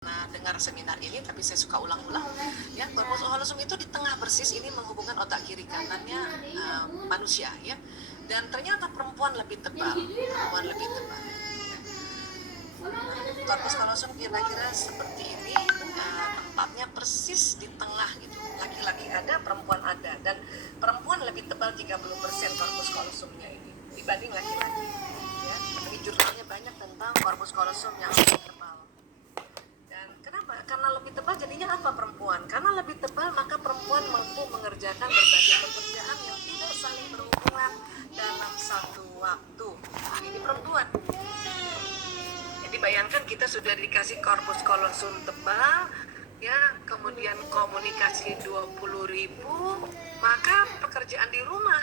Dengar seminar ini, tapi saya suka ulang-ulang ya. Corpus callosum itu di tengah persis, ini menghubungkan otak kiri kanannya manusia ya. Dan ternyata perempuan lebih tebal, corpus callosum kira-kira seperti ini, tempatnya persis di tengah gitu. Laki-laki ada, perempuan ada, dan perempuan lebih tebal 30% corpus callosumnya ini dibanding laki-laki ya. Di jurnalnya banyak tentang corpus callosum yang lebih tebal. Dan kenapa? Karena lebih tebal jadinya apa perempuan? Karena lebih tebal maka perempuan mampu mengerjakan berbagai pekerjaan yang tidak saling berhubungan dalam satu waktu. Nah, ini perempuan. Jadi bayangkan kita sudah dikasih corpus callosum tebal, ya, kemudian komunikasi 20.000, maka pekerjaan di rumah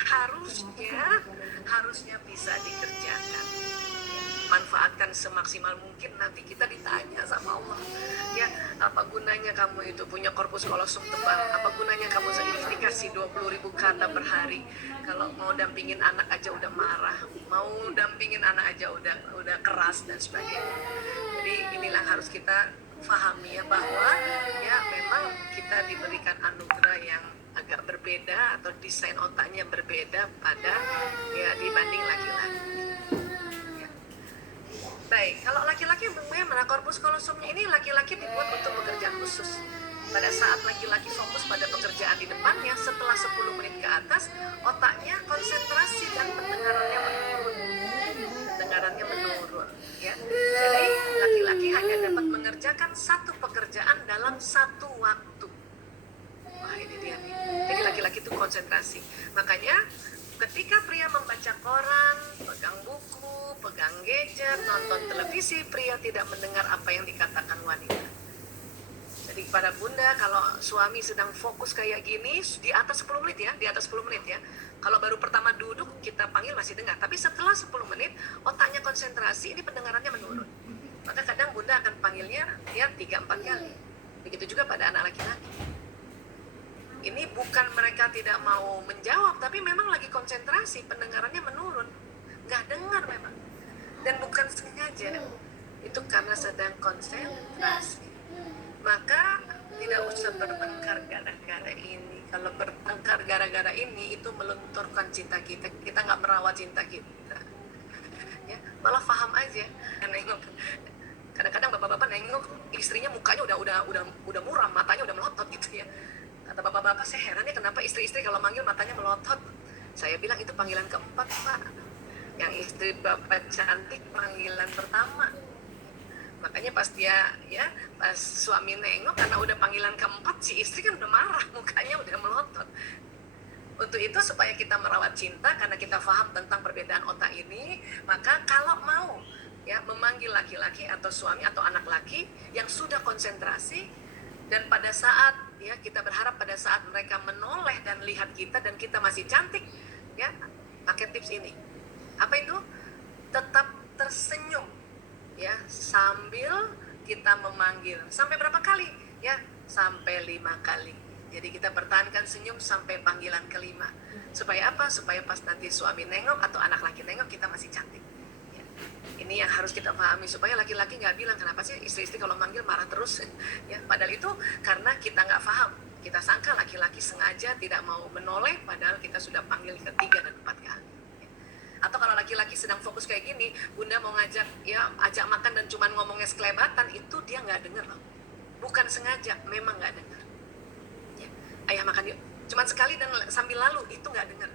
harusnya bisa dikerjakan. Manfaatkan semaksimal mungkin. Nanti kita ditanya sama Allah ya, apa gunanya kamu itu punya corpus callosum tebal, apa gunanya kamu dikasih 20.000 kata per hari, kalau mau dampingin anak aja udah marah, mau dampingin anak aja udah keras dan sebagainya. Jadi inilah harus kita pahami ya, bahwa ya memang kita diberikan anugerah yang agak berbeda atau desain otaknya berbeda pada ya dibanding laki-laki. Baik, kalau laki-laki bagaimana? Corpus callosumnya ini laki-laki dibuat untuk pekerjaan khusus. Pada saat laki-laki fokus pada pekerjaan di depannya, setelah 10 menit ke atas, otaknya konsentrasi dan pendengarannya menurun. Ya. Jadi laki-laki hanya dapat mengerjakan satu pekerjaan dalam satu waktu. Wah, ini dia nih. Jadi laki-laki itu konsentrasi. Makanya ketika pria membaca koran, pegang buku, pegang gadget, nonton televisi, pria tidak mendengar apa yang dikatakan wanita. Jadi pada bunda, kalau suami sedang fokus kayak gini, di atas 10 menit ya. Kalau baru pertama duduk, kita panggil masih dengar. Tapi setelah 10 menit, otaknya konsentrasi, ini pendengarannya menurun. Maka kadang bunda akan panggilnya ya 3-4 kali. Begitu juga pada anak laki-laki. Ini bukan mereka tidak mau menjawab, tapi memang lagi konsentrasi, pendengarannya menurun, nggak dengar memang, dan bukan sengaja, itu karena sedang konsentrasi. Maka tidak usah bertengkar gara-gara ini. Kalau bertengkar gara-gara ini, itu melunturkan cinta kita, kita nggak merawat cinta kita ya, malah paham aja. Nengok, kadang-kadang bapak-bapak nengok istrinya, mukanya udah muram, matanya udah melotot gitu ya. Kata bapak-bapak, saya heran ya kenapa istri-istri kalau manggil matanya melotot. Saya bilang itu panggilan keempat, Pak. Yang istri bapak cantik panggilan pertama. Makanya pas pas suami nengok karena udah panggilan keempat, si istri kan udah marah, mukanya udah melotot. Untuk itu supaya kita merawat cinta, karena kita paham tentang perbedaan otak ini, maka kalau mau ya memanggil laki-laki atau suami atau anak laki yang sudah konsentrasi, dan pada saat ya kita berharap pada saat mereka menoleh dan lihat kita dan kita masih cantik ya, pakai tips ini. Apa itu? Tetap tersenyum ya sambil kita memanggil. Sampai berapa kali? Ya, sampai 5 kali. Jadi kita pertahankan senyum sampai panggilan kelima. Supaya apa? Supaya pas nanti suami nengok atau anak laki nengok, kita masih cantik. Ini yang harus kita pahami, supaya laki-laki nggak bilang kenapa sih istri-istri kalau manggil marah terus ya, padahal itu karena kita nggak paham. Kita sangka laki-laki sengaja tidak mau menoleh, padahal kita sudah panggil 3 dan 4 kali. Atau kalau laki-laki sedang fokus kayak gini, bunda mau ajak makan dan cuman ngomongnya sekelebatan, itu dia nggak dengar loh, bukan sengaja, memang nggak dengar ya. Ayah makan yuk, cuman sekali dan sambil lalu, itu nggak dengar.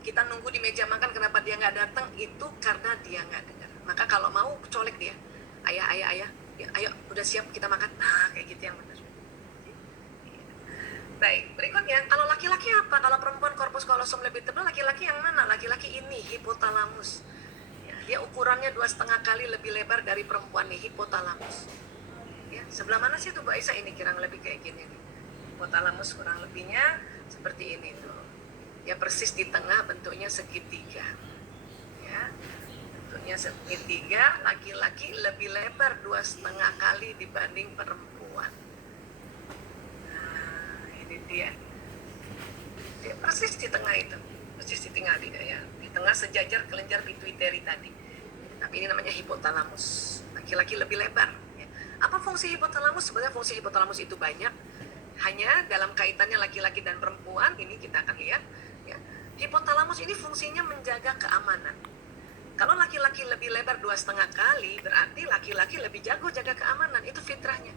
Kita nunggu di meja makan, kenapa dia nggak datang, itu karena dia nggak dengar. Maka kalau mau colek dia, ayah ya, ayo udah siap kita makan, nah kayak gitu yang benar. Baik, berikutnya kalau laki-laki apa? Kalau perempuan corpus callosum lebih tebal, laki-laki yang mana? Laki-laki ini hipotalamus ya, dia ukurannya 2,5 kali lebih lebar dari perempuan nih, hipotalamus ya. Sebelah mana sih tuh Mbak Isa? Ini kurang lebih kayak gini nih, hipotalamus kurang lebihnya seperti ini tuh ya, persis di tengah, bentuknya segitiga ya, bentuknya segitiga. Laki-laki lebih lebar 2,5 kali dibanding perempuan. Nah, ini dia persis di tengah itu, persis di tengah ya, di tengah sejajar kelenjar pituitari tadi. Tapi ini namanya hipotalamus. Laki-laki lebih lebar ya. Apa fungsi hipotalamus? Sebenarnya fungsi hipotalamus itu banyak. Hanya dalam kaitannya laki-laki dan perempuan, ini kita akan lihat. Ya. Hipotalamus ini fungsinya menjaga keamanan. Kalau laki-laki lebih lebar 2,5 kali, berarti laki-laki lebih jago jaga keamanan. Itu fitrahnya.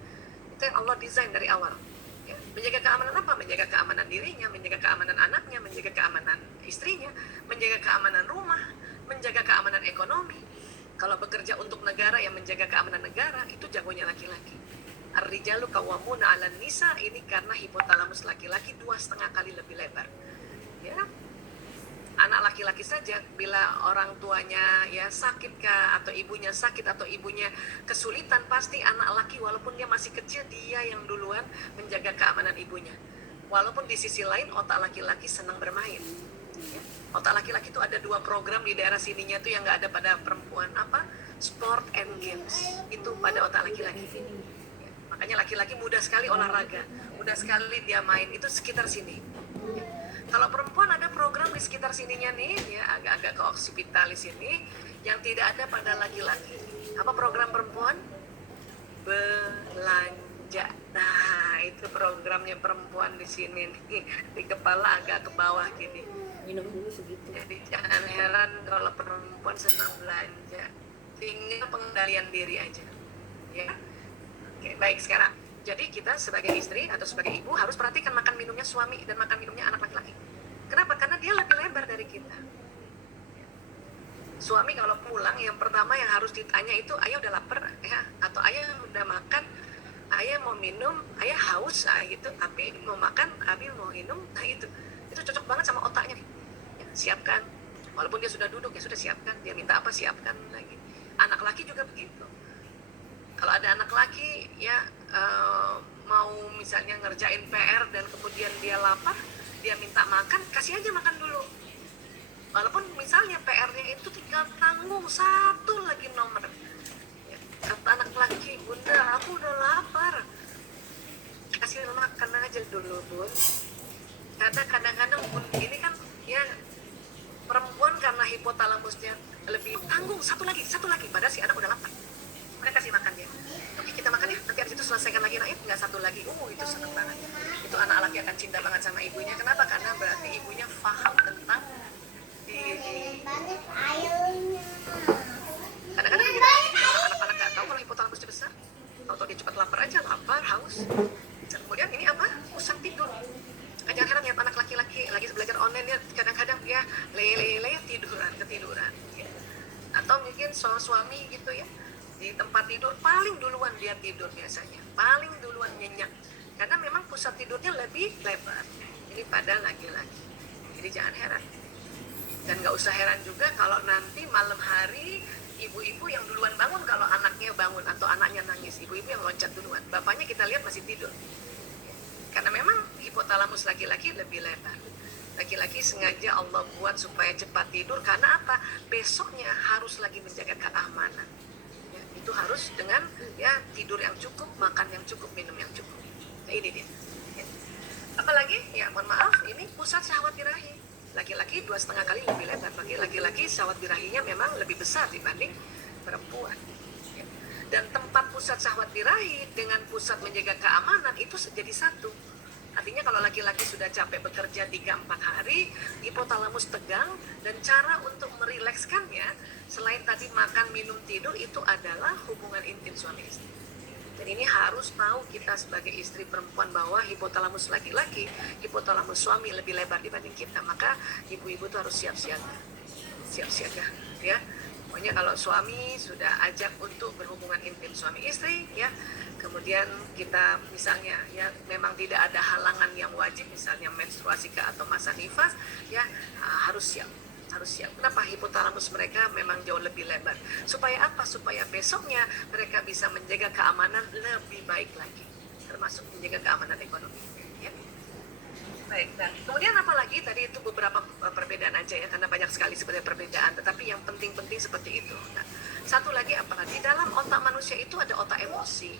Itu yang Allah desain dari awal. Ya. Menjaga keamanan apa? Menjaga keamanan dirinya, menjaga keamanan anaknya, menjaga keamanan istrinya, menjaga keamanan rumah, menjaga keamanan ekonomi. Kalau bekerja untuk negara, yang menjaga keamanan negara, itu jagonya laki-laki. Ar-rijalu qawwamuna 'alan nisa, ini karena hipotalamus laki-laki 2,5 kali lebih lebar. Ya. Anak laki-laki saja, bila orang tuanya ya sakit kah, atau ibunya sakit, atau ibunya kesulitan, pasti anak laki walaupun dia masih kecil, dia yang duluan menjaga keamanan ibunya. Walaupun di sisi lain otak laki-laki senang bermain. Ya. Otak laki-laki itu ada 2 program di daerah sininya tuh yang nggak ada pada perempuan. Apa? Sport and games. Itu pada otak laki-laki. Ya. Makanya laki-laki mudah sekali olahraga, mudah sekali dia main, itu sekitar sini. Ya. Kalau perempuan ada program di sekitar sininya nih, ya agak-agak ke oksipitalis ini, yang tidak ada pada laki-laki. Apa program perempuan? Belanja. Nah, itu programnya perempuan di sini nih, di kepala agak ke bawah gini. Minum dulu segitu. Jadi jangan heran kalau perempuan senang belanja. Tinggal pengendalian diri aja. Ya. Oke, baik sekarang. Jadi kita sebagai istri atau sebagai ibu harus perhatikan makan minumnya suami dan makan minumnya anak laki-laki. Kenapa? Karena dia lebih lebar dari kita. Suami kalau pulang, yang pertama yang harus ditanya itu, ayah udah lapar ya? Atau ayah udah makan, ayah mau minum, ayah haus, gitu. Abi mau makan, Abi mau minum, nah itu cocok banget sama otaknya. Ya, siapkan. Walaupun dia sudah duduk, ya sudah siapkan. Dia minta apa, siapkan lagi. Anak laki juga begitu. Kalau ada anak laki ya mau misalnya ngerjain PR dan kemudian dia lapar, dia minta makan, kasih aja makan dulu. Walaupun misalnya PR-nya itu tinggal tanggung satu lagi nomor. Ya, kata anak laki, bunda aku udah lapar, kasih makan aja dulu bun. Karena kadang-kadang bun ini kan ya perempuan karena hipotalamusnya lebih tanggung, satu lagi, padahal si anak udah lapar. Mereka kasih makan dia. Oke, kita makan ya, nanti habis itu selesaikan lagi rakyat, nggak satu lagi. Itu seneng banget. Itu anak laki akan cinta banget sama ibunya. Kenapa? Karena berarti ibunya paham tentang diri. Kadang-kadang kita anak-anak nggak tahu kalau hipotalamusnya besar. Atau dia cepat lapar aja, lapar, haus. Kemudian ini apa? Pusat tidur. Jangan heran ya, anak laki-laki lagi belajar online ya, kadang-kadang ya lele ketiduran. Ya. Atau mungkin soal suami gitu ya, di tempat tidur paling duluan dia tidur biasanya, paling duluan nyenyak, karena memang pusat tidurnya lebih lebar ini pada laki-laki. Jadi jangan heran, dan nggak usah heran juga kalau nanti malam hari ibu-ibu yang duluan bangun kalau anaknya bangun atau anaknya nangis, ibu-ibu yang loncat duluan, bapaknya kita lihat masih tidur. Karena memang hipotalamus laki-laki lebih lebar. Laki-laki sengaja Allah buat supaya cepat tidur, karena apa? Besoknya harus lagi menjaga keamanan. Ya, itu harus dengan ya tidur yang cukup, makan yang cukup, minum yang cukup. Nah, ini dia. Ya. Apalagi ya mohon maaf, ini pusat syahwat birahi. Laki-laki 2,5 kali lebih lebar. Bagi laki-laki syahwat birahinya memang lebih besar dibanding perempuan. Dan tempat pusat syahwat birahi dengan pusat menjaga keamanan itu jadi satu. Artinya kalau laki-laki sudah capek bekerja 3-4 hari, hipotalamus tegang, dan cara untuk merilekskannya selain tadi makan, minum, tidur, itu adalah hubungan intim suami istri. Dan ini harus tahu kita sebagai istri perempuan bahwa hipotalamus laki-laki, hipotalamus suami lebih lebar dibanding kita. Maka ibu-ibu tuh harus siap-siaga ya. Pokoknya kalau suami sudah ajak untuk berhubungan intim suami istri ya, kemudian kita misalnya ya memang tidak ada halangan yang wajib, misalnya menstruasi atau masa nifas ya, harus siap. Kenapa? Hipotalamus mereka memang jauh lebih lebar. Supaya apa? Supaya besoknya mereka bisa menjaga keamanan lebih baik lagi, termasuk menjaga keamanan ekonomi ya. Baik, nah kemudian apalagi tadi itu beberapa perbedaan aja ya, karena banyak sekali sebenarnya perbedaan, tetapi yang penting-penting seperti itu. Nah, satu lagi apa? Di dalam otak manusia itu ada otak emosi.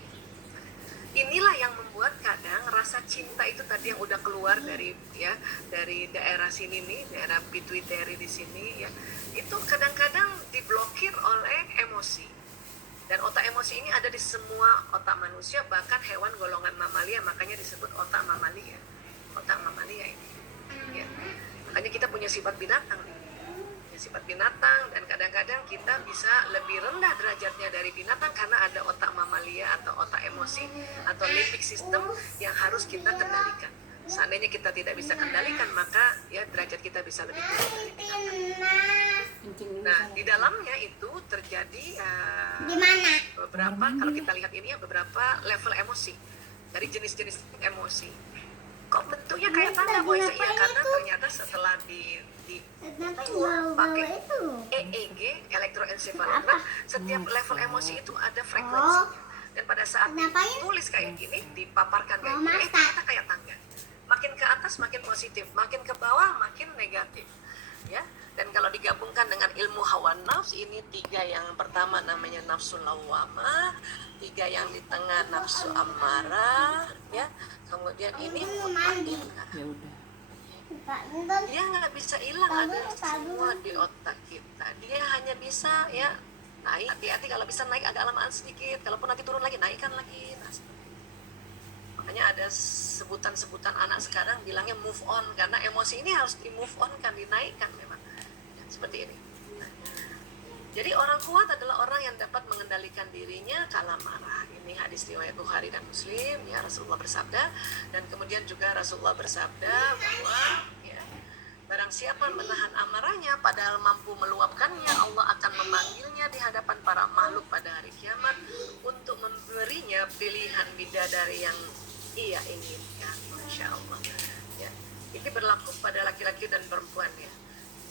Inilah yang membuat kadang rasa cinta itu tadi yang udah keluar dari daerah sini nih, daerah pituitary di sini ya, itu kadang-kadang diblokir oleh emosi. Dan otak emosi ini ada di semua otak manusia, bahkan hewan golongan mamalia, makanya disebut otak mamalia. Otak mamalia ini. Ya. Makanya kita punya sifat binatang nih. Ya, sifat binatang, dan kadang-kadang kita bisa lebih rendah derajatnya dari binatang karena ada otak mamalia atau otak emosi atau limbic system yang harus kita kendalikan. Seandainya kita tidak bisa kendalikan, maka ya derajat kita bisa lebih tinggi dari binatang. Nah, di dalamnya itu terjadi beberapa, kalau kita lihat ini ya, beberapa level emosi dari jenis-jenis emosi. Kok bentuknya kayak tanda, Boy? Iya, karena ternyata setelah di pakai EEG, elektroencephalograph, setiap level emosi itu ada frekuensinya. Dan pada saat ditulis kayak gini, dipaparkan kayak gini, ternyata kayak tangga. Makin ke atas makin positif, makin ke bawah makin negatif. Ya. Dan kalau digabungkan dengan ilmu hawa nafs, ini 3 yang pertama namanya nafsu lawamah, 3 yang di tengah nafsu amarah, ya. Kemudian ini mutmainnah. Dia nggak bisa hilang, ada semua di otak kita. Dia hanya bisa ya naik. Hati-hati kalau bisa naik agak lamaan sedikit. Kalaupun nanti turun lagi, naikkan lagi. Nah, makanya ada sebutan-sebutan anak sekarang bilangnya move on, karena emosi ini harus di move on kan, dinaikkan memang. Ya, seperti ini. Nah, jadi orang kuat adalah orang yang dapat mengendalikan dirinya kala marah. Ini hadis riwayat Bukhari dan Muslim, ya, Rasulullah bersabda. Dan kemudian juga Rasulullah bersabda bahwa ya, barang siapa menahan amarahnya padahal mampu meluapkannya, Allah akan memanggilnya di hadapan para makhluk pada hari kiamat untuk memberinya pilihan bidadari yang ia inginkan. Masya Allah. Ya. Ini berlaku pada laki-laki dan perempuan ya.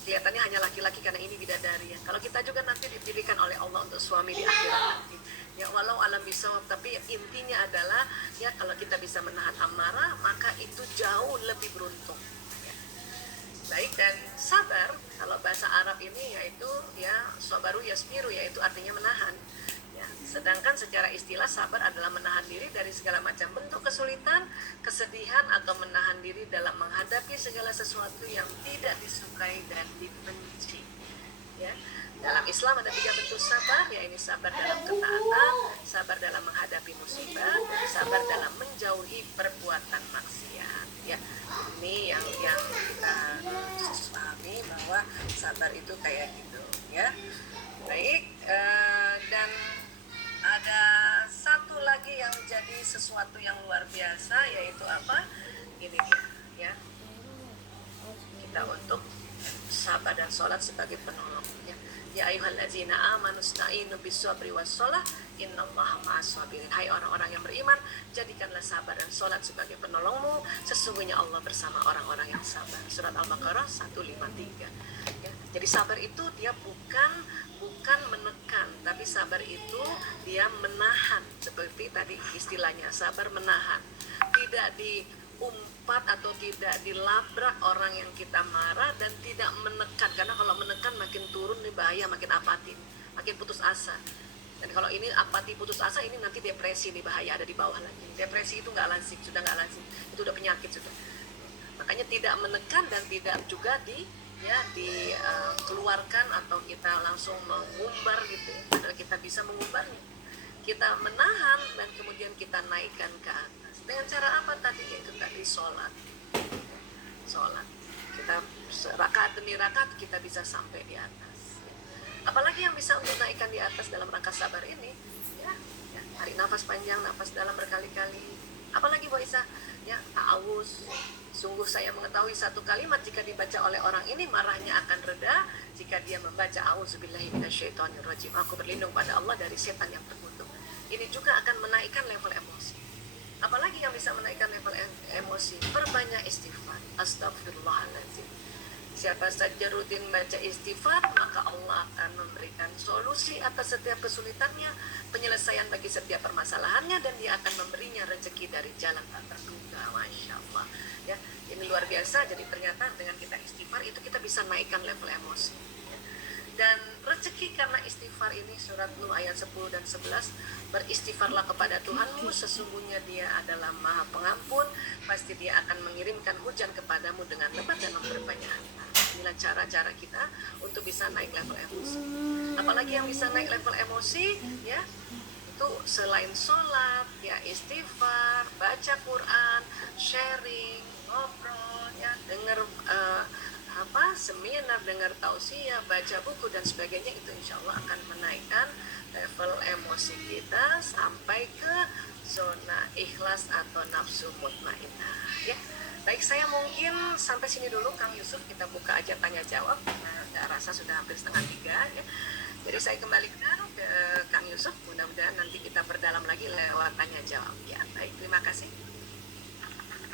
Kelihatannya hanya laki-laki karena ini bidadari ya. Kalau kita juga nanti dipilihkan oleh Allah untuk suami di akhirat nanti. Ya, walau alam bisawab, tapi intinya adalah ya kalau kita bisa menahan amarah, maka itu jauh lebih beruntung. Ya. Baik, dan sabar kalau bahasa Arab ini yaitu ya sabaru yasbiru, yaitu artinya menahan. Ya, sedangkan secara istilah sabar adalah menahan diri dari segala macam bentuk kesulitan, kesedihan, atau menahan diri dalam menghadapi segala sesuatu yang tidak disukai dan dibenci. Ya. Dalam Islam ada 3 bentuk sabar, ya ini sabar dalam ketaatan, sabar dalam menghadapi musibah, dan sabar dalam menjauhi perbuatan maksiat. Ya, ini yang kita pahami bahwa sabar itu kayak gitu. Ya, baik. Dan ada satu lagi yang jadi sesuatu yang luar biasa, yaitu apa? Ini dia, ya. Kita untuk sabar dan sholat sebagai penolong. Ya ayyuhallazina amanu sta'inu bis-sabri was-shalah innallaha ma'as-sabirin. Hai orang-orang yang beriman, jadikanlah sabar dan sholat sebagai penolongmu, sesungguhnya Allah bersama orang-orang yang sabar. Surat Al-Baqarah 153. Ya, jadi sabar itu dia bukan menekan, tapi sabar itu dia menahan, seperti tadi istilahnya sabar menahan, tidak diumpat atau tidak dilabrak orang yang kita marah, dan tidak menekan, karena kalau menekan makin turun nih bahaya, makin apati, makin putus asa. Dan kalau ini apati putus asa, ini nanti depresi nih, bahaya, ada di bawah lagi. Depresi itu nggak lazim, sudah nggak lazim, itu udah penyakit sudah. Makanya tidak menekan dan tidak juga dikeluarkan atau kita langsung mengumbar gitu, padahal kita bisa mengumbarnya. Kita menahan dan kemudian kita naikkan ke atas. Dengan cara apa tadi? Yaitu tadi sholat. Kita rakaat demi rakaat kita bisa sampai di atas. Apalagi yang bisa untuk naikkan di atas dalam rangka sabar ini? Ya, tarik nafas panjang, nafas dalam berkali-kali. Apalagi Bu Isa? Ya, ta'awuz. Sungguh saya mengetahui satu kalimat jika dibaca oleh orang ini marahnya akan reda jika dia membaca a'udzubillahi minasyaitonirrajim. Aku berlindung pada Allah dari setan yang terkutuk. Ini juga akan menaikkan level emosi. Apalagi yang bisa menaikkan level emosi? Perbanyak istighfar. Astagfirullahaladzim. Siapa saja rutin baca istighfar, maka Allah akan memberikan solusi atas setiap kesulitannya, penyelesaian bagi setiap permasalahannya, dan dia akan memberinya rezeki dari jalan tak terduga. Masya Allah. Ya, ini luar biasa. Jadi ternyata dengan kita istighfar itu kita bisa naikkan level emosi. Dan rezeki karena istighfar ini, surat Nuh ayat 10 dan 11, beristighfarlah kepada Tuhanmu, sesungguhnya Dia adalah Maha Pengampun, pasti Dia akan mengirimkan hujan kepadamu dengan lebat dan memperbanyak harta. Inilah cara-cara kita untuk bisa naik level emosi. Apalagi yang bisa naik level emosi, ya, itu selain sholat, ya istighfar, baca Quran, sharing, ngobrol, ya, dengar seminar, dengar tausiah, baca buku dan sebagainya, itu insya Allah akan menaikkan level emosi kita sampai ke zona ikhlas atau nafsu mutmainnah, ya. Baik, saya mungkin sampai sini dulu Kang Yusuf, kita buka aja tanya jawab. Nah, rasa sudah hampir setengah 3, ya. Jadi saya kembalikan ke Kang Yusuf, mudah-mudahan nanti kita berdalam lagi lewat tanya jawab, ya. Baik, terima kasih.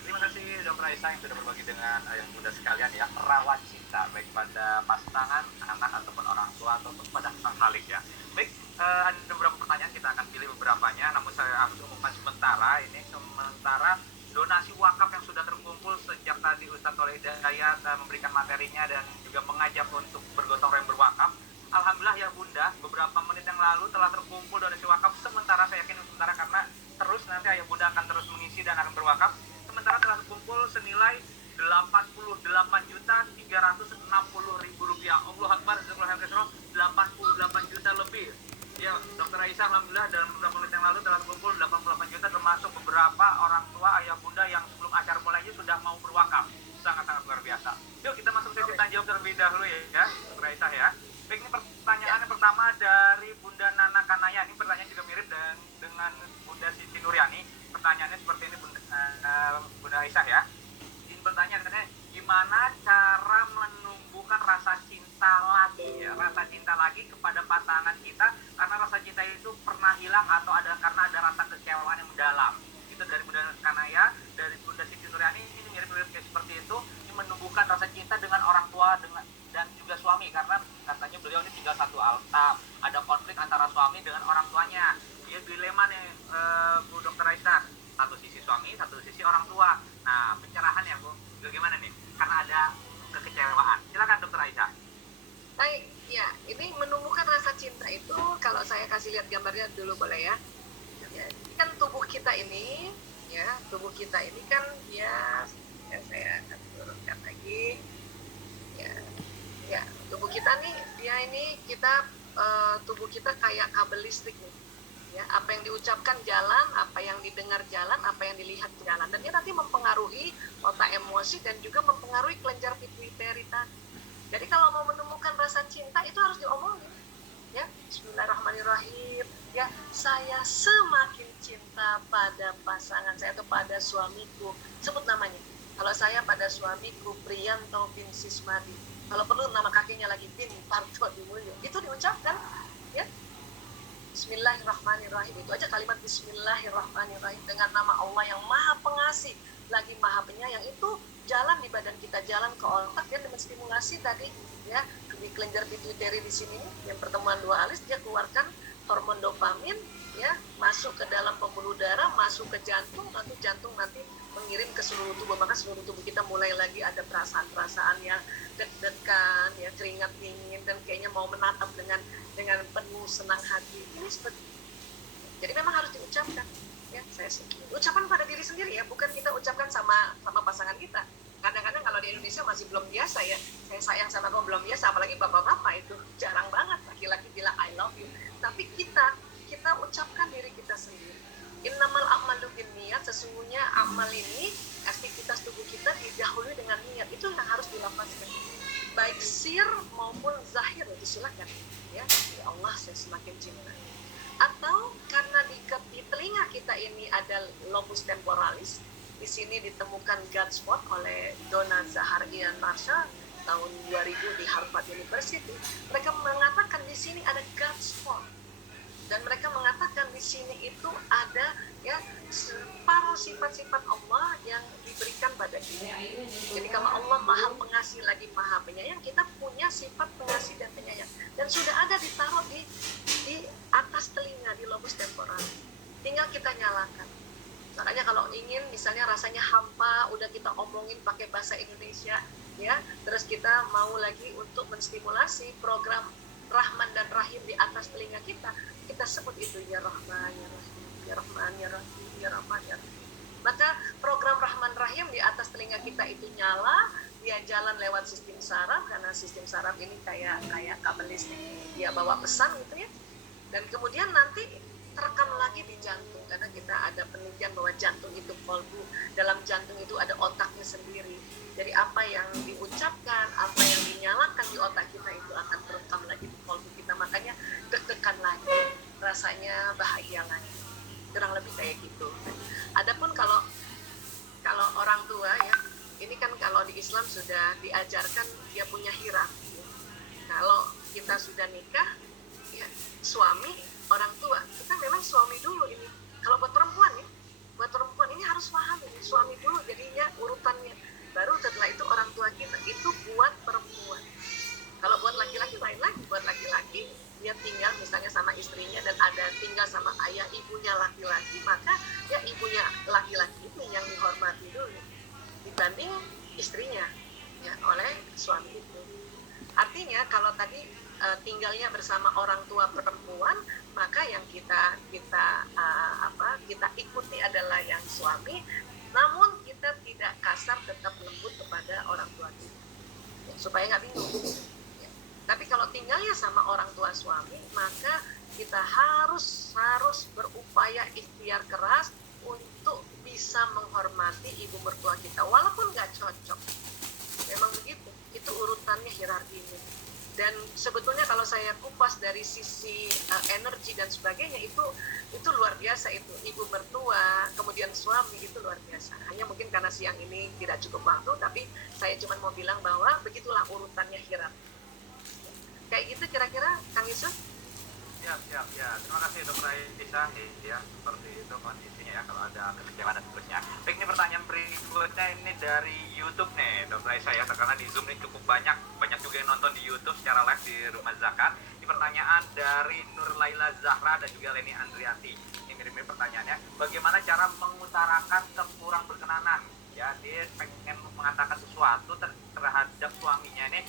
Terima kasih Dr. Aisyah yang sudah berbagi dengan yang muda sekalian, ya, merawat cinta baik pada pasangan, anak ataupun orang tua ataupun pada sang khalik, ya. Baik, ada beberapa pertanyaan, kita akan pilih beberapanya, namun saya harus umumkan sementara donasi wakaf yang sudah terkumpul sejak tadi Ustadz Toleh Hidayat memberikan materinya dan juga mengajak untuk bergotong royong berwakaf. Alhamdulillah ya Bunda, beberapa menit yang lalu telah terkumpul donasi wakaf sementara, saya yakin sementara karena terus nanti Ayah Bunda akan terus mengisi dan akan berwakaf. Sementara telah terkumpul senilai Rp88.360.000. Allah Akbar, 88 juta lebih. Ya, Dr. Aisyah, alhamdulillah dalam beberapa menit yang lalu telah terkumpul 88 juta, termasuk beberapa orang tua Ayah Bunda yang sebelum acara mulai sudah mau berwakaf. Sangat-sangat luar biasa. Yuk kita masuk sesi tanya jawab terlebih dahulu, ya, Dr. Aisyah, ya. Baik, ini pertanyaan yang pertama dari Bunda Nana Kanaya. Ini pertanyaan juga mirip dengan Bunda Siti Nuryani. Pertanyaannya seperti ini, Bunda Aisyah, ya. Ini pertanyaan katanya, gimana cara menumbuhkan rasa cinta lagi, ya, rasa cinta lagi kepada pasangan kita, karena rasa cinta itu pernah hilang atau karena ada rasa kecewaan yang mendalam. Itu dari Bunda Kanaya. Dari Bunda Siti Nuryani ini mirip-mirip kayak seperti itu. Ini menumbuhkan rasa cinta dengan orang tua dan juga suami, karena katanya beliau ini tinggal satu atap, ada konflik antara suami dengan orang tuanya. Dia dilema nih, Bu Dr. Aisyah, satu sisi suami, satu sisi orang tua. Nah, pencerahan ya Bu, bagaimana nih? Karena ada kekecewaan. Silakan Dr. Aisyah. Baik, ya, ini menumbuhkan rasa cinta itu, kalau saya kasih lihat gambarnya dulu boleh, ya. Ya, kan tubuh kita ini, ya, kan ya saya akan turunkan lagi. Ya, tubuh kita nih, tubuh kita kayak kabel listrik nih. Ya, apa yang diucapkan jalan, apa yang didengar jalan, apa yang dilihat jalan, dan ini nanti mempengaruhi otak, emosi, dan juga mempengaruhi kelenjar pituitari tadi. Jadi kalau mau menemukan rasa cinta itu harus diomongin, ya. Bismillahirrahmanirrahim, ya, saya semakin cinta pada pasangan saya atau pada suamiku, sebut namanya. Kalau saya pada suamiku Priyanto bin Sismadi, kalau perlu nama kakinya lagi bin Parto Dimulyo, itu diucapkan, ya. Bismillahirrahmanirrahim, itu aja kalimat Bismillahirrahmanirrahim dengan nama Allah yang Maha Pengasih lagi Maha Penyayang, itu jalan di badan kita, jalan ke otak, dia menstimulasi tadi, ya, di kelenjar pituitari di sini, yang pertemuan dua alis, dia keluarkan hormon dopamin, ya, masuk ke dalam pembuluh darah, masuk ke jantung, nanti mengirim ke seluruh tubuh, maka seluruh tubuh kita mulai lagi ada perasaan-perasaan yang deg-degan, ya, keringat dingin, dan kayaknya mau menatap dengan penuh senang hati. Ini seperti, jadi memang harus diucapkan, ya. Ucapan pada diri sendiri, ya, bukan kita ucapkan sama pasangan kita. Kadang-kadang kalau di Indonesia masih belum biasa, ya, saya sayang sama kamu belum biasa, apalagi bapak-bapak itu jarang banget laki-laki bilang I love you. Tapi kita ucapkan diri kita sendiri. Innamal a'malu binniyat, sesungguhnya amal ini, aktivitas tubuh kita didahului dengan niat, itu yang harus dilafazkan, baik sir maupun zahir, itu silakan, ya. Ya Allah, saya semakin cinta. Atau karena di telinga kita ini ada lobus temporalis, di sini ditemukan God spot oleh Donna Zahar Ian Marshall tahun 2000 di Harvard University. Mereka mengatakan di sini ada God spot, dan mereka mengatakan di sini itu ada, ya, separuh sifat-sifat Allah yang diberikan pada kita. Jadi kalau Allah Maha Pengasih lagi Maha Penyayang, kita punya sifat pengasih dan penyayang, dan sudah ada ditaruh di atas telinga, di lobus temporal. Tinggal kita nyalakan. Makanya kalau ingin misalnya rasanya hampa, udah kita omongin pakai bahasa Indonesia, ya, terus kita mau lagi untuk menstimulasi program Rahman dan Rahim di atas telinga kita, kita sebut itu ya Rahman, ya Rahim, ya Rahman, ya Rahim, ya Rahman, ya Rahim. Maka program Rahman Rahim di atas telinga kita itu nyala, dia jalan lewat sistem saraf, karena sistem saraf ini kayak kabel listrik, dia bawa pesan gitu ya. Dan kemudian nanti terekam lagi di jantung, karena kita ada penelitian bahwa jantung itu kolbu, dalam jantung itu ada otaknya sendiri. Jadi apa yang diucapkan, apa yang dinyalakan di otak kita itu akan terekam lagi di kolbu kita, makanya deg-degan lagi, rasanya bahagia lagi, kurang lebih kayak gitu. Adapun kalau orang tua ya, ini kan kalau di Islam sudah diajarkan dia punya hierarki. Kalau kita sudah nikah, ya suami, orang tua, kita memang suami dulu ini. Kalau buat perempuan ini harus paham ini, suami dulu jadinya urutannya. Baru setelah itu orang tua kita, itu buat perempuan. Kalau buat laki-laki lain lagi, buat laki-laki dia tinggal misalnya sama istrinya dan ada tinggal sama ayah ibunya laki-laki, maka ya ibunya laki-laki itu yang dihormati dulu dibanding istrinya ya oleh suami itu. Artinya kalau tadi tinggalnya bersama orang tua perempuan, maka yang kita ikuti adalah yang suami, namun kita tidak kasar, tetap lembut kepada orang tua kita ya, supaya nggak bingung ya. Tapi kalau tinggalnya sama orang tua suami, maka kita harus berupaya ikhtiar keras untuk bisa menghormati ibu mertua kita walaupun nggak cocok. Memang begitu, itu urutannya, hierarkinya. Dan sebetulnya kalau saya kupas dari sisi energi dan sebagainya, itu luar biasa. Itu ibu mertua kemudian suami, itu luar biasa. Hanya mungkin karena siang ini tidak cukup waktu, tapi saya cuma mau bilang bahwa begitulah urutannya hierarki. Kayak gitu kira-kira Kang Yusuf. Ya. Terima kasih Dr. Aisyah ya, seperti itu kondisinya ya kalau ada kekecewaan dan seterusnya. Baik, ini pertanyaan berikutnya ini dari YouTube nih Dr. Aisyah ya, karena di Zoom ini cukup banyak juga yang nonton di YouTube secara live di Rumah Zakat. Ini pertanyaan dari Nur Laila Zahra dan juga Leni Andriati. Ini mirip-mirip pertanyaannya, bagaimana cara mengutarakan kekurang berkenanan ya, dia pengen mengatakan sesuatu terhadap suaminya ini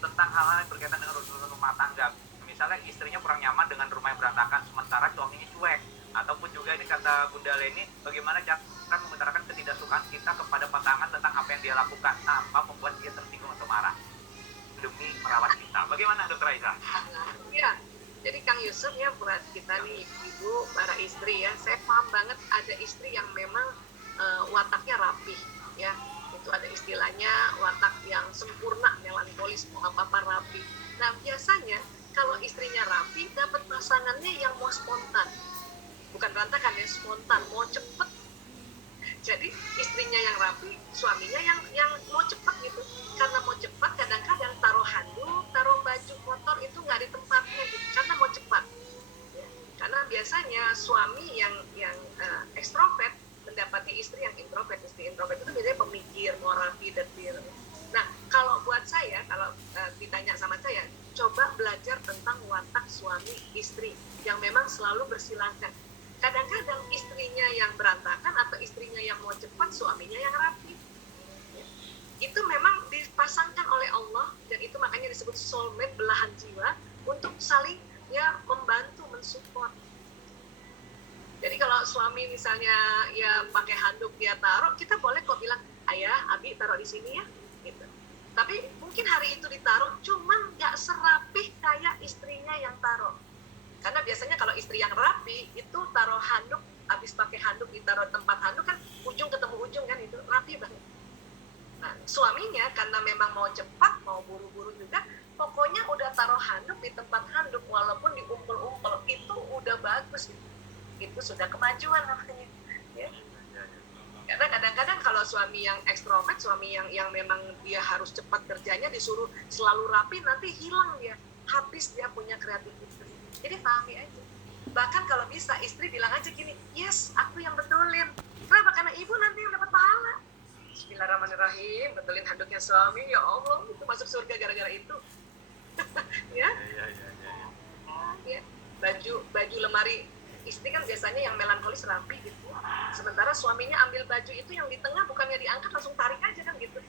tentang hal-hal yang berkaitan dengan urusan rumah tangga. Misalnya istrinya kurang nyaman dengan rumah yang berantakan sementara suaminya cuek, ataupun juga ini kata Bunda Leni, bagaimana cara mengutarakan ketidaksukaan kita kepada pasangan tentang apa yang dia lakukan tanpa membuat dia tersinggung atau marah demi merawat kita. Bagaimana Dr. Aisyah? Ya, jadi Kang Yusuf ya, buat kita nih ibu, para istri ya, saya paham banget ada istri yang memang wataknya rapih ya, itu ada istilahnya watak yang sempurna, melankolis, mau apa-apa rapi. Nah biasanya kalau istrinya rapi, dapat pasangannya yang mau spontan, bukan berantakan ya, spontan, mau cepet. Jadi istrinya yang rapi, suaminya yang mau cepet gitu. Karena mau cepat, kadang-kadang taruh handuk, taruh baju kotor itu nggak di tempatnya gitu, karena mau cepat ya. Karena biasanya suami yang ekstrovert mendapati istri yang introvert. Istri introvert itu biasanya pemikir, mau rapi, detail. Nah kalau buat saya, kalau ditanya sama saya, coba belajar tentang watak suami istri yang memang selalu bersilangan. Kadang-kadang istrinya yang berantakan atau istrinya yang mau cepat, suaminya yang rapi. Itu memang dipasangkan oleh Allah, dan itu makanya disebut soulmate, belahan jiwa, untuk saling ya membantu, mensupport. Jadi kalau suami misalnya ya pakai handuk dia taruh, kita boleh kok bilang, ayah, abi taruh di sini ya, gitu. Tapi mungkin hari itu ditaruh, cuman nggak serapih kayak istrinya yang taruh. Karena biasanya kalau istri yang rapi, itu taruh handuk, habis pakai handuk ditaruh tempat handuk kan, ujung ketemu ujung kan, itu rapi banget. Nah, suaminya karena memang mau cepat, mau buru-buru juga, pokoknya udah taruh handuk di tempat handuk, walaupun diumpel-umpel, itu udah bagus gitu. Itu sudah kemajuan namanya ya. Karena kadang-kadang kalau suami yang ekstrovert, suami yang memang dia harus cepat kerjanya, disuruh selalu rapi, nanti hilang dia, habis dia punya kreativitas. Jadi pahami aja. Bahkan kalau bisa istri bilang aja gini, yes, aku yang betulin. Kenapa? Karena ibu nanti yang dapat pahala. Bismillahirrahmanirrahim, betulin handuknya suami, ya Allah, itu masuk surga gara-gara itu. Ya. Ya. Baju lemari istri kan biasanya yang melankolis rapi gitu. Sementara suaminya ambil baju itu yang di tengah, bukannya diangkat, langsung tarik aja kan gitu.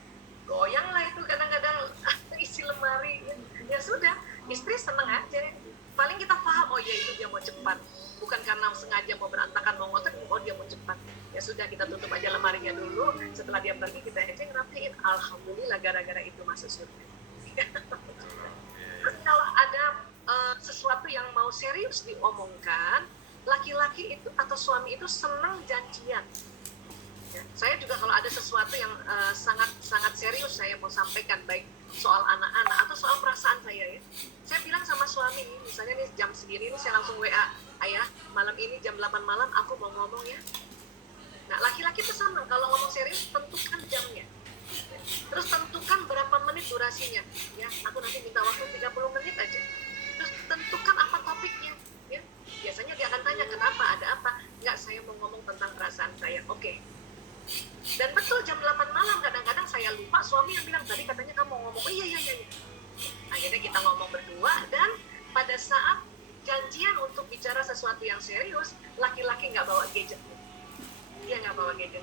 Goyang lah itu kadang-kadang isi lemari. Ya sudah, Istri seneng aja, paling kita paham, oh ya itu dia mau cepat, bukan karena sengaja mau berantakan, mau ngotot, oh dia mau cepat. Ya sudah, kita tutup aja lemarinya dulu, setelah dia pergi kita aja ngerapiin, alhamdulillah gara-gara itu masuk surga. Terus kalau ada sesuatu yang mau serius diomongkan, laki-laki itu atau suami itu senang janjian. Ya, saya juga kalau ada sesuatu yang sangat serius saya mau sampaikan, baik soal anak-anak atau soal perasaan saya, ya, saya bilang sama suami, misalnya nih jam segini ini saya langsung WA, ayah malam ini jam 8 malam aku mau ngomong ya. Nah laki-laki itu sama, kalau ngomong serius tentukan jamnya, ya. Terus tentukan berapa menit durasinya, ya aku nanti minta waktu 30 menit aja. Terus tentukan apa topiknya, ya. Biasanya dia akan tanya kenapa, ada apa, enggak saya mau ngomong tentang perasaan saya, oke. Dan betul jam 8 malam kadang-kadang saya lupa, suami yang bilang tadi katanya kamu ngomong, oh iya. Akhirnya kita ngomong berdua, dan pada saat janjian untuk bicara sesuatu yang serius, laki-laki nggak bawa gadget. Dia nggak bawa gadget.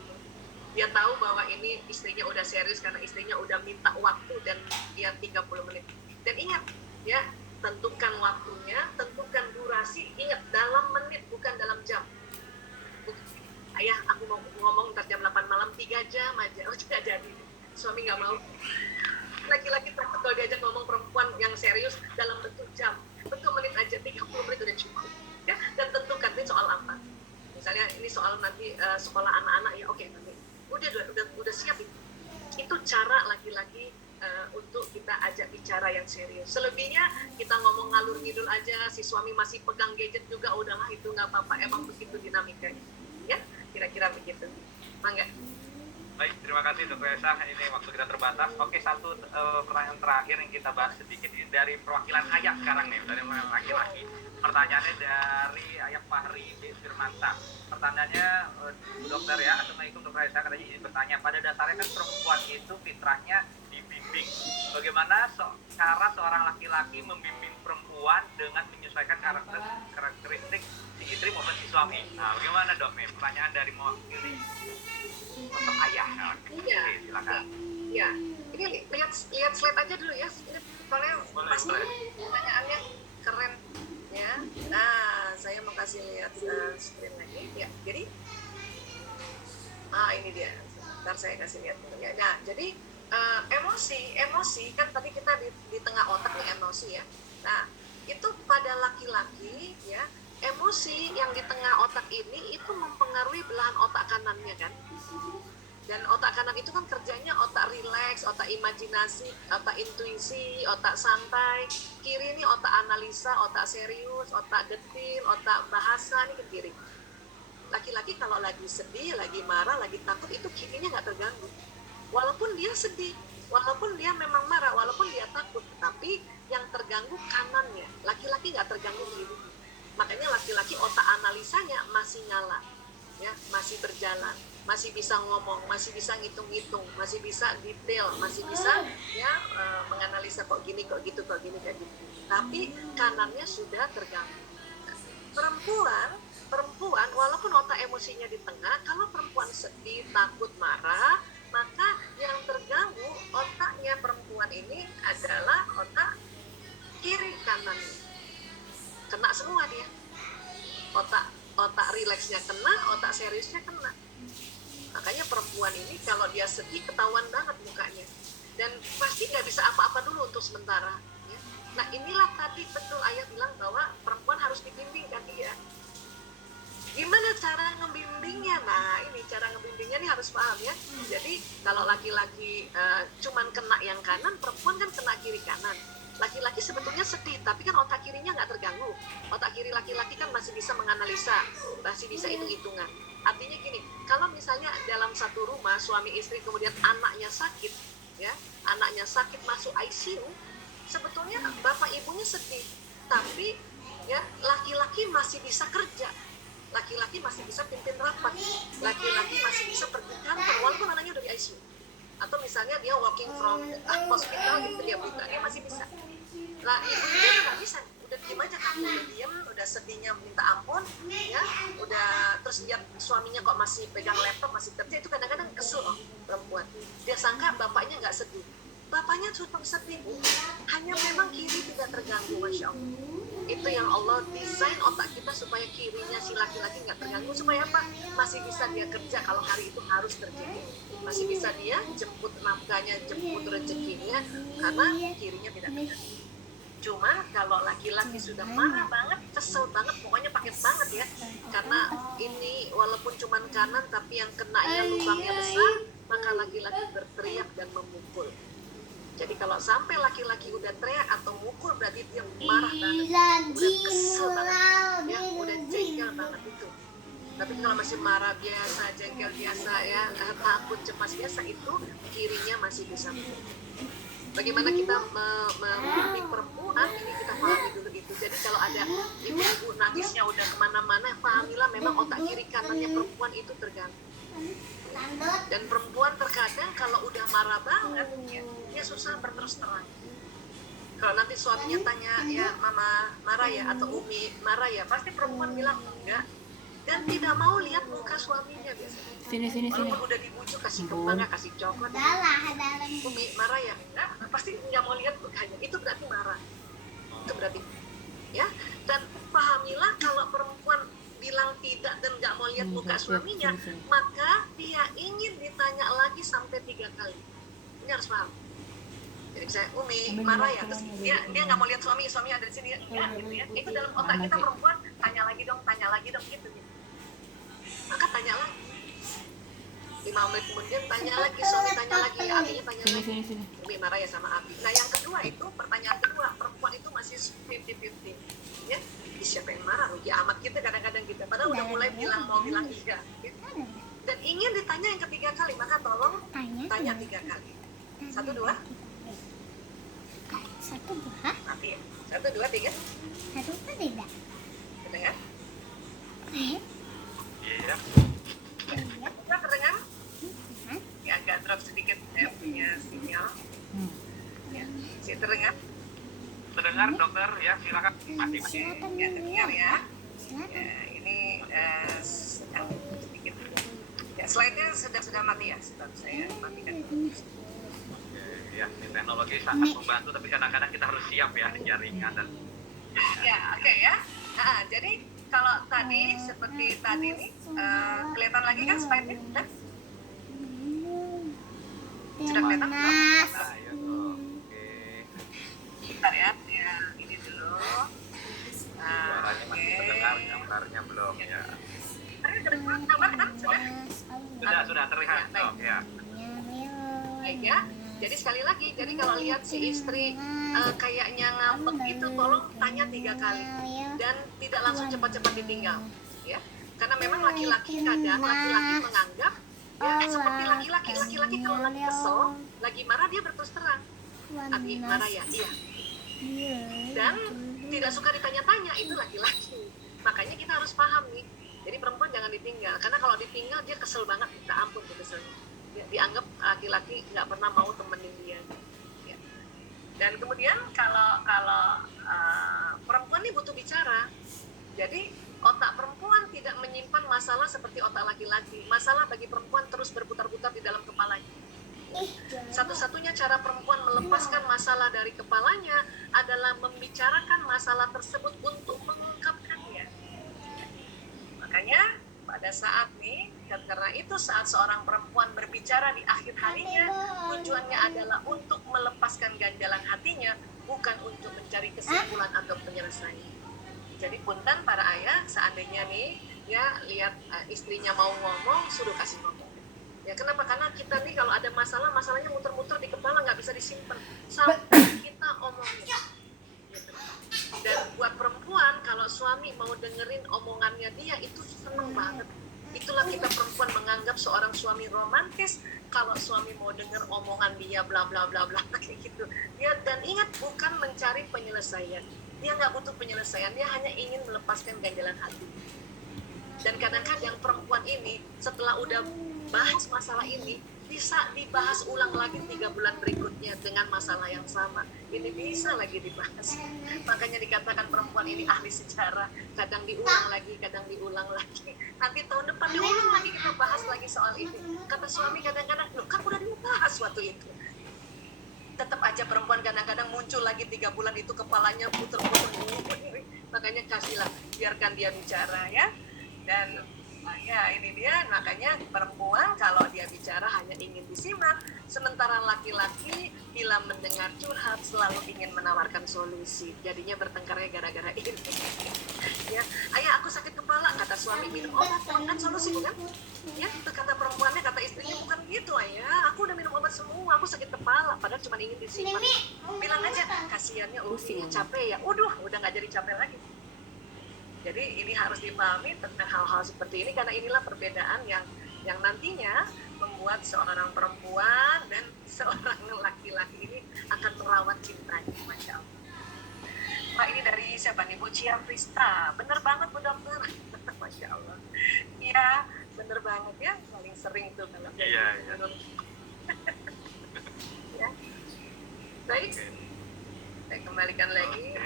Dia tahu bahwa ini istrinya udah serius karena istrinya udah minta waktu dan dia 30 menit. Dan ingat, ya, tentukan waktunya, tentukan durasi, ingat dalam menit bukan dalam jam. Ayah aku mau ngomong ntar jam 8 malam 3 jam aja, oh tidak jadi, suami nggak mau. Laki-laki takut kalau diajak ngomong perempuan yang serius dalam bentuk jam, bentuk menit aja, 30 menit udah cukup, ya. Dan tentukan ini soal apa, misalnya ini soal nanti sekolah anak-anak, ya oke, nanti udah siap itu cara laki-laki untuk kita ajak bicara yang serius. Selebihnya kita ngomong ngalur ngidul aja, si suami masih pegang gadget juga, udahlah itu nggak apa-apa, emang begitu dinamikanya, ya. Kira-kira begitu. Mangga. Baik, terima kasih Dr. Esa. Ini waktu kita terbatas. Oke, satu pertanyaan terakhir yang kita bahas sedikit dari perwakilan ayah sekarang nih, dari perwakilan laki-laki. Pertanyaannya dari ayah Fahri Firmansyah. Pertanyaannya, dokter ya, Assalamualaikum Dr. Esa, katanya ingin bertanya, pada dasarnya kan perempuan itu fitrahnya dibimbing. Bagaimana cara seorang laki-laki membimbing perempuan dengan menyesuaikan karakteristik si istri maupun si suami? Nah, bagaimana dok? Pertanyaan dari mewakili untuk ayah. Iya. Silakan. Ya, ini lihat slide aja dulu ya. Ini soalnya pasti pertanyaannya keren, ya. Nah, saya mau kasih lihat screen lagi. Ya, jadi, ini dia. Ntar saya kasih lihat dulu ya. Nah, jadi emosi kan tadi kita di tengah otak nih emosi ya. Nah, itu pada laki-laki ya, emosi yang di tengah otak ini itu mempengaruhi belahan otak kanannya kan. Dan otak kanan itu kan kerjanya otak rileks, otak imajinasi, otak intuisi, otak santai. Kiri ini otak analisa, otak serius, otak detil, otak bahasa, ini ke kiri. Laki-laki kalau lagi sedih, lagi marah, lagi takut, itu kirinya nggak terganggu. Walaupun dia sedih, walaupun dia memang marah, walaupun dia takut, tapi yang terganggu kanannya. Laki-laki nggak terganggu kiri. Makanya laki-laki otak analisanya masih nyala, ya, masih berjalan, masih bisa ngomong, masih bisa ngitung-ngitung, masih bisa detail, masih bisa ya menganalisa kok gini, kok gitu, kok gini, kayak gitu. Tapi kanannya sudah terganggu. Perempuan walaupun otak emosinya di tengah, kalau perempuan sedih, takut, marah, maka yang terganggu otaknya perempuan ini adalah otak kiri kanannya. Kena semua dia. Otak rileksnya kena, otak seriusnya kena. Makanya perempuan ini kalau dia sedih ketahuan banget mukanya. Dan pasti nggak bisa apa-apa dulu untuk sementara. Ya. Nah inilah tadi betul ayah bilang bahwa perempuan harus dibimbing kan dia. Gimana cara ngebimbingnya? Nah ini cara ngebimbingnya nih harus paham ya. Jadi kalau laki-laki cuman kena yang kanan, perempuan kan kena kiri kanan. Laki-laki sebetulnya sedih, tapi kan otak kirinya nggak terganggu. Otak kiri laki-laki kan masih bisa menganalisa, masih bisa hitung-hitungan. Artinya gini, kalau misalnya dalam satu rumah suami istri kemudian anaknya sakit, ya, anaknya sakit masuk ICU, sebetulnya bapak ibunya sedih, tapi ya laki-laki masih bisa kerja. Laki-laki masih bisa pimpin rapat, laki-laki masih bisa pergi kantor walaupun anaknya udah di ICU. Atau misalnya dia working from hospital gitu, dia buka, dia masih bisa. Nah ibu-ibu nggak bisa, udah diem aja kamu, udah diem, udah sedihnya minta ampun, ya, udah terus lihat suaminya kok masih pegang laptop, masih kerja, itu kadang-kadang kesel loh perempuan. Dia sangka bapaknya nggak sedih, bapaknya super sedih, hanya memang kiri tidak terganggu, Masya Allah. Itu yang Allah desain otak kita supaya kirinya si laki-laki nggak terganggu, supaya apa? Masih bisa dia kerja kalau hari itu harus terjadi, masih bisa dia jemput nafkahnya, jemput rezekinya, karena kirinya tidak terganggu. Cuma kalau laki-laki sudah marah banget, kesel banget, pokoknya paket banget ya, karena ini walaupun cuma kanan tapi yang kenanya lubangnya besar, maka laki-laki berteriak dan memukul. Jadi kalau sampai laki-laki udah teriak atau mukul, berarti dia marah banget, udah kesel banget, ya, udah jengkel banget itu. Tapi kalau masih marah biasa, jengkel biasa ya, takut, cemas biasa, itu kirinya masih bisa mukul. Bagaimana kita membimbing perempuan ini, kita pahami dulu itu. Jadi kalau ada ibu-ibu nangisnya udah kemana-mana, pahamilah memang otak kiri kanannya perempuan itu terganggu. Dan perempuan terkadang kalau udah marah banget, dia susah berterus terang. Kalau nanti suaminya tanya, ya mama marah ya, atau umi marah ya, pasti perempuan bilang enggak, dan tidak mau lihat muka suaminya biasanya. Sini. Walaupun udah dibujuk, kasih kembangnya, kasih coklat, umi marah ya, enggak, pasti nggak mau lihat mukanya. Itu berarti marah, itu berarti ya. Dan pahamilah kalau perempuan bilang tidak dan nggak mau lihat muka suaminya, maka dia ingin ditanya lagi sampai 3 kali. Ini harus paham. Jadi saya umi marah ya, terus dia nggak mau lihat suaminya ada di sini, enggak gitu ya. Itu dalam otak kita perempuan, tanya lagi dong gitu. Maka tanya lagi. 5 menit kemudian tanya lagi, suami tanya lagi, abinya tanya lagi. Sini. Umi marah ya sama abi. Nah yang kedua itu, pertanyaan kedua, perempuan itu masih 50-50 ya. Siapa yang marah? Rugi amat kita kadang-kadang kita, padahal udah mulai mau bilang iya gitu. Dan ingin ditanya yang ketiga kali, maka tolong tanya 3 kali. 1, 2 nanti ya. 1, 2, 3 Kedengar? Iya. Kita terdengar? Ya agak drop sedikit punya sinyal. Ya, masih terdengar? Terdengar dokter ya, silakan. Masih. Ya terdengar ya. Ya ini sedikit. Ya slide-nya sudah mati ya, sudah saya matikan. Ya, teknologi sangat membantu, tapi kadang-kadang kita harus siap ya jaringan dan. Ya oke ya. Nah, jadi kalau tadi seperti tadi nih, kelihatan lagi kan slide-nya? Sudah kelihatan? Nah, ya, oke. Bentar ya, ini dulu. Suaranya masih terdengar, gambarnya belum ya. Gambar kan? Sudah terlihat dok ya. Baik ya. Jadi sekali lagi, jadi kalau lihat si istri kayaknya ngambek itu, tolong tanya 3 kali dan tidak langsung cepat-cepat ditinggal, ya. Karena memang laki-laki menganggap ya seperti laki-laki kalau lagi kesel, lagi marah dia berterus terang. Abi marah ya, iya. Dan tidak suka ditanya-tanya, itu laki-laki. Makanya kita harus paham nih. Jadi perempuan jangan ditinggal, karena kalau ditinggal dia kesel banget, minta ampun tuh keselnya. Dianggap laki-laki nggak pernah mau temenin dia ya. Dan kemudian kalau perempuan ini butuh bicara, jadi otak perempuan tidak menyimpan masalah seperti otak laki-laki. Masalah bagi perempuan terus berputar-putar di dalam kepalanya. Satu-satunya cara perempuan melepaskan masalah dari kepalanya adalah membicarakan masalah tersebut untuk mengungkapkannya. Makanya pada saat nih, karena itu saat seorang perempuan berbicara di akhir harinya, tujuannya adalah untuk melepaskan ganjalan hatinya, bukan untuk mencari kesimpulan atau penyelesaian. Jadi punten para ayah, seandainya nih ya lihat istrinya mau ngomong, suruh kasih ngomong. Ya kenapa? Karena kita nih kalau ada masalah, masalahnya muter-muter di kepala, nggak bisa disimpan sampai kita omongin. Gitu. Dan buat perempuan, kalau suami mau dengerin omongannya dia, itu seneng banget. Itulah kita perempuan menganggap seorang suami romantis kalau suami mau denger omongan dia bla bla bla bla kayak gitu. Ya, dan ingat, bukan mencari penyelesaian. Dia nggak butuh penyelesaian, dia hanya ingin melepaskan ganjalan hati. Dan kadang-kadang perempuan ini setelah udah bahas masalah ini, bisa dibahas ulang lagi 3 bulan berikutnya dengan masalah yang sama. Ini bisa lagi dibahas. Makanya dikatakan perempuan ini ahli sejarah. Kadang diulang lagi. Nanti tahun depan diulang lagi, kita bahas lagi soal ini. Kata suami kadang-kadang, loh kan udah dibahas waktu itu. tetap aja perempuan kadang-kadang muncul lagi 3 bulan itu kepalanya puter-puter. Makanya kasihlah, biarkan dia bicara ya. Dan ya ini dia, makanya perempuan kalau dia bicara hanya ingin disimak, sementara laki-laki bila mendengar curhat selalu ingin menawarkan solusi. Jadinya bertengkarnya gara-gara ini. Ya, ayah aku sakit kepala, kata suami minum obat, kan solusi bukan? Ya, itu kata perempuannya, kata istrinya bukan gitu ayah, aku udah minum obat semua, aku sakit kepala, padahal cuma ingin disimak. Bilang aja, kasihannya Umi capek ya, udah nggak jadi capek lagi. Jadi ini harus dipahami tentang hal-hal seperti ini, karena inilah perbedaan yang nantinya membuat seorang perempuan dan seorang laki-laki ini akan merawat cintanya. Masya Allah. Pak, ini dari siapa nih? Bu Cia Prista. Bener banget Bu Dokter. Masya Allah. Iya, bener banget ya. Paling sering tuh kalau Iya. Ya. Baik, saya kembalikan lagi.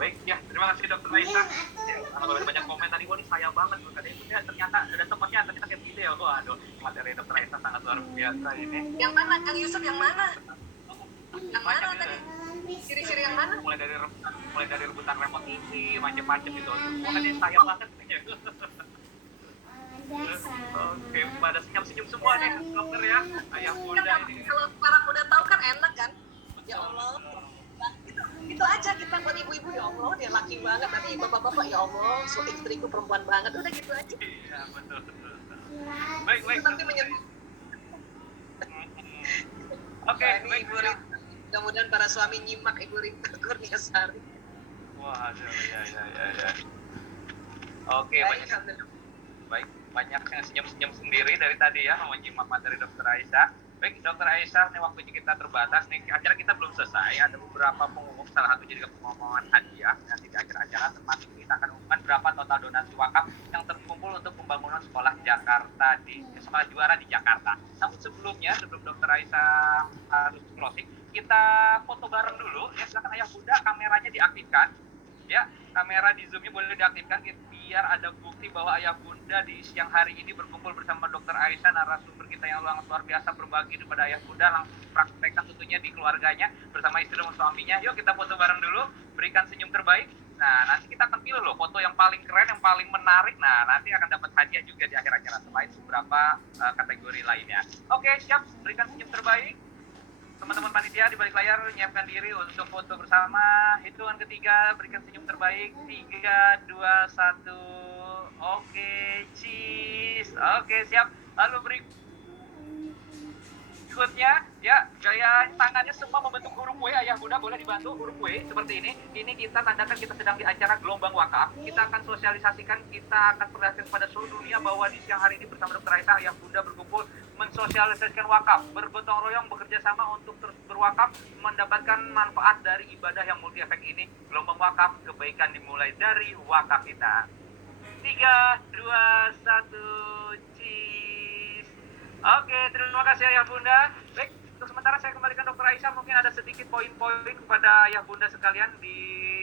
Baik, ya terima kasih Dokter Raisa. Ya, karena banyak komen tadi, wah ini sayang banget katanya, ternyata ada tempatnya ternyata kayak gitu ya. Waduh, materi Dokter Raisa sangat luar biasa ini. Yang mana, Kang Yusuf, yang mana? Yang mana tadi? Ciri-ciri yang mana? Mulai dari rebutan remote TV, macam-macam gitu. Pokoknya sayang banget. Oke, pada senyum-senyum semua nih dokter ya. Ayah bunda ini. Kalau para muda tahu kan enak kan? Ya Allah. Nah, itu aja kita buat ibu-ibu, ya Allah dia laki banget, tapi bapak-bapak ya Allah istriku perempuan banget, udah gitu aja. Iya betul. Baik. Nanti menyebut. Oke, baik Ibu Rita. Mudah-mudahan para suami nyimak Ibu Rita Kurniasari. Waduh, ya. Oke, baik, banyak yang senyum-senyum sendiri dari tadi ya menyimak materi Dokter Aisyah. Baik, Dokter Aisyah, nih waktunya kita terbatas nih. Acara kita belum selesai, ada beberapa pengumuman, salah satu juga pengumuman hadiah. Nanti di akhir acara termasuk kita akan umumkan berapa total donasi wakaf yang terkumpul untuk pembangunan sekolah Jakarta sekolah juara di Jakarta. Namun sebelumnya, sebelum Dokter Aisyah harus closing, kita foto bareng dulu. Ya, silakan ayah bunda, kameranya diaktifkan. Ya, kamera di zoomnya boleh diaktifkan biar ada bukti bahwa ayah bunda di siang hari ini berkumpul bersama Dokter Aisyah, narasumber kita yang luar biasa, berbagi kepada ayah bunda, langsung praktekkan tentunya di keluarganya bersama istri dan suaminya. Yuk kita foto bareng dulu, berikan senyum terbaik. Nah, nanti kita akan pilih loh foto yang paling keren, yang paling menarik. Nah, nanti akan dapat hadiah juga di akhir acara selain beberapa kategori lainnya. Oke, siap, berikan senyum terbaik. Teman-teman panitia di balik layar menyiapkan diri untuk foto bersama. Hitungan ketiga, berikan senyum terbaik. 3, 2, 1. Oke, cheese. Oke, siap. Lalu berikutnya, ya, gaya tangannya semua membentuk huruf W. Ayah bunda boleh dibantu huruf W seperti ini. Ini kita tandakan kita sedang di acara gelombang wakaf. Kita akan sosialisasikan, kita akan perlihatkan kepada seluruh dunia bahwa di siang hari ini bersama Dokter Aisyah, ayah bunda berkumpul mensosialisasikan wakaf, bergotong royong bekerja sama untuk terus berwakaf, mendapatkan manfaat dari ibadah yang multi efek ini. Gelombang wakaf, kebaikan dimulai dari wakaf kita. 3, 2, 1, cheese. Oke, terima kasih ayah bunda. Baik, untuk sementara saya kembalikan Dokter Aisyah, mungkin ada sedikit poin-poin kepada ayah bunda sekalian di